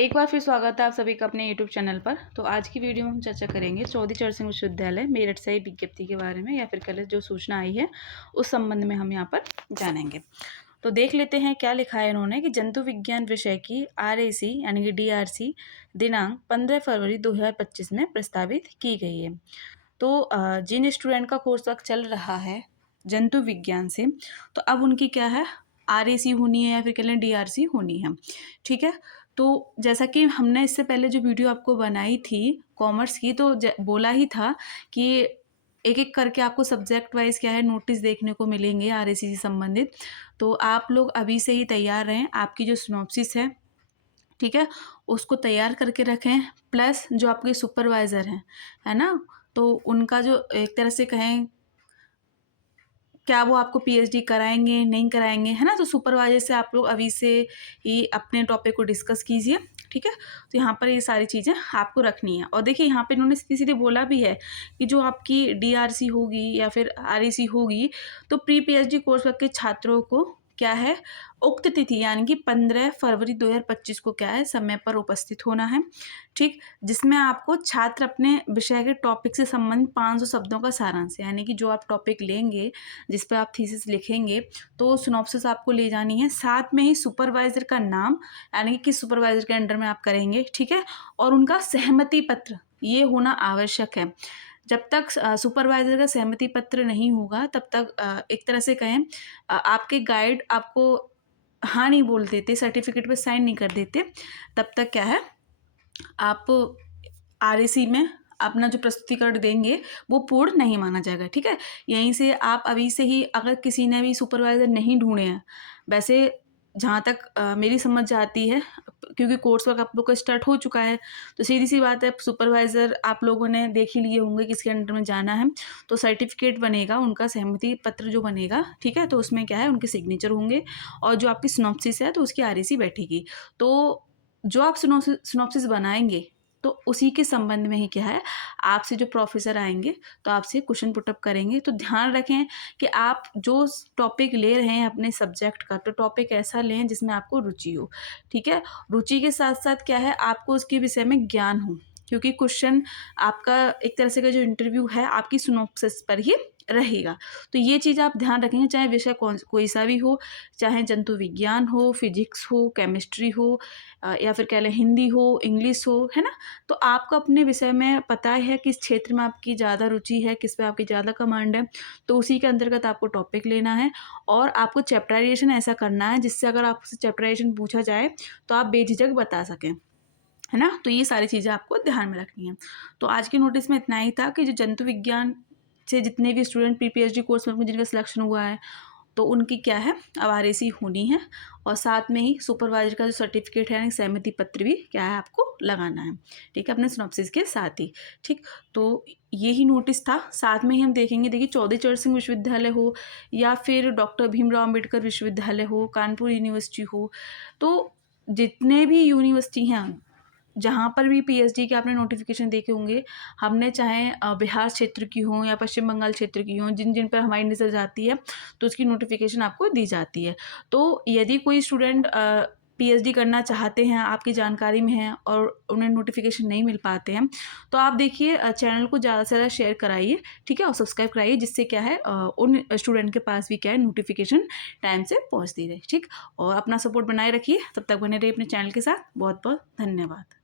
एक बार फिर स्वागत है आप सभी का अपने यूट्यूब चैनल पर। तो आज की वीडियो में हम चर्चा करेंगे चौधरी चरण सिंह विश्वविद्यालय मेरठ से विज्ञप्ति के बारे में, या फिर कल जो सूचना आई है उस संबंध में हम यहाँ पर जानेंगे। तो देख लेते हैं क्या लिखा है इन्होंने कि जंतु विज्ञान विषय की RAC यानी कि DRC दिनांक 15 फरवरी 2025 में प्रस्तावित की गई है। तो जिन स्टूडेंट का कोर्स वर्क चल रहा है जंतु विज्ञान से, तो अब उनकी क्या है, RAC होनी है या फिर कह लें DRC होनी है। ठीक है, तो जैसा कि हमने इससे पहले जो वीडियो आपको बनाई थी कॉमर्स की, तो बोला ही था कि एक एक करके आपको सब्जेक्ट वाइज क्या है नोटिस देखने को मिलेंगे RAC से संबंधित। तो आप लोग अभी से ही तैयार रहें, आपकी जो सिनॉप्सिस है, ठीक है, उसको तैयार करके रखें। प्लस जो आपके सुपरवाइज़र हैं, है ना, तो उनका जो एक तरह से कहें क्या वो आपको PhD कराएंगे नहीं कराएंगे, है ना, तो सुपरवाइजर से आप लोग अभी से ही अपने टॉपिक को डिस्कस कीजिए। ठीक है, तो यहाँ पर ये सारी चीज़ें आपको रखनी है। और देखिए यहाँ पे इन्होंने सीधे सीधे बोला भी है कि जो आपकी DRC होगी या फिर RAC होगी, तो प्री PhD कोर्स वर्क के छात्रों को क्या है, उक्त तिथि यानी कि 15 फरवरी 2025 को क्या है, समय पर उपस्थित होना है। ठीक, जिसमें आपको छात्र अपने विषय के टॉपिक से संबंधित 500 शब्दों का सारांश, यानी कि जो आप टॉपिक लेंगे जिस पर आप थीसिस लिखेंगे, तो सिनॉप्सिस आपको ले जानी है। साथ में ही सुपरवाइज़र का नाम, यानी कि किस सुपरवाइज़र के अंडर में आप करेंगे, ठीक है, और उनका सहमति पत्र ये होना आवश्यक है। जब तक सुपरवाइज़र का सहमति पत्र नहीं होगा तब तक एक तरह से कहें आपके गाइड आपको हाँ नहीं बोल देते, सर्टिफिकेट पे साइन नहीं कर देते, तब तक क्या है आप RAC में अपना जो प्रस्तुतिकरण देंगे वो पूर्ण नहीं माना जाएगा। ठीक है, यहीं से आप अभी से ही, अगर किसी ने भी सुपरवाइज़र नहीं ढूंढे हैं, वैसे जहाँ तक मेरी समझ आती है, क्योंकि कोर्स वर्क आप लोग का स्टार्ट हो चुका है, तो सीधी सी बात है सुपरवाइज़र आप लोगों ने देख ही लिए होंगे किसके अंडर में जाना है। तो सर्टिफिकेट बनेगा, उनका सहमति पत्र जो बनेगा, ठीक है, तो उसमें क्या है उनके सिग्नेचर होंगे, और जो आपकी सिनॉप्सिस है तो उसकी RAC बैठेगी। तो जो आप सिनॉप्सिस बनाएंगे तो उसी के संबंध में ही क्या है, आपसे जो प्रोफेसर आएंगे तो आपसे क्वेश्चन पुटअप करेंगे। तो ध्यान रखें कि आप जो टॉपिक ले रहे हैं अपने सब्जेक्ट का, तो टॉपिक ऐसा लें जिसमें आपको रुचि हो। ठीक है, रुचि के साथ साथ क्या है, आपको उसके विषय में ज्ञान हो, क्योंकि क्वेश्चन आपका एक तरह से का जो इंटरव्यू है आपकी सिनॉप्सिस पर ही रहेगा। तो ये चीज़ आप ध्यान रखेंगे, चाहे विषय कोई सा भी हो, चाहे जंतु विज्ञान हो, फिजिक्स हो, केमिस्ट्री हो, या फिर कह लें हिंदी हो, इंग्लिश हो, है ना। तो आपको अपने विषय में पता है किस क्षेत्र में आपकी ज़्यादा रुचि है, किस पे आपकी ज़्यादा कमांड है, तो उसी के अंतर्गत आपको टॉपिक लेना है। और आपको चैप्टराइजेशन ऐसा करना है जिससे अगर आपसे चैप्टराइजेशन पूछा जाए तो आप बेझिझक बता सकें, है ना। तो ये सारी चीज़ें आपको ध्यान में रखनी है। तो आज के नोटिस में इतना ही था कि जो जंतु विज्ञान से जितने भी स्टूडेंट प्री PhD कोर्स में जिनका सिलेक्शन हुआ है, तो उनकी क्या है अब RAC होनी है, और साथ में ही सुपरवाइजर का जो सर्टिफिकेट है यानी सहमति पत्र भी क्या है आपको लगाना है। ठीक है, अपने सिनॉप्सिस के साथ ही। ठीक, तो यही नोटिस था। साथ में ही हम देखेंगे, देखिए चौधरी चरण सिंह विश्वविद्यालय हो या फिर डॉक्टर भीमराव अम्बेडकर विश्वविद्यालय हो, कानपुर यूनिवर्सिटी हो, तो जितने भी यूनिवर्सिटी हैं जहाँ पर भी PhD के आपने नोटिफिकेशन देखे होंगे, हमने चाहे बिहार क्षेत्र की हो या पश्चिम बंगाल क्षेत्र की हो, जिन जिन पर हमारी नज़र जाती है तो उसकी नोटिफिकेशन आपको दी जाती है। तो यदि कोई स्टूडेंट PhD करना चाहते हैं, आपकी जानकारी में है और उन्हें नोटिफिकेशन नहीं मिल पाते हैं, तो आप देखिए चैनल को ज़्यादा से ज़्यादा शेयर कराइए, ठीक है, और सब्सक्राइब कराइए, जिससे क्या है उन स्टूडेंट के पास भी क्या है नोटिफिकेशन टाइम से पहुँचती रहे। ठीक, और अपना सपोर्ट बनाए रखिए, तब तक बने रहिए अपने चैनल के साथ। बहुत बहुत धन्यवाद।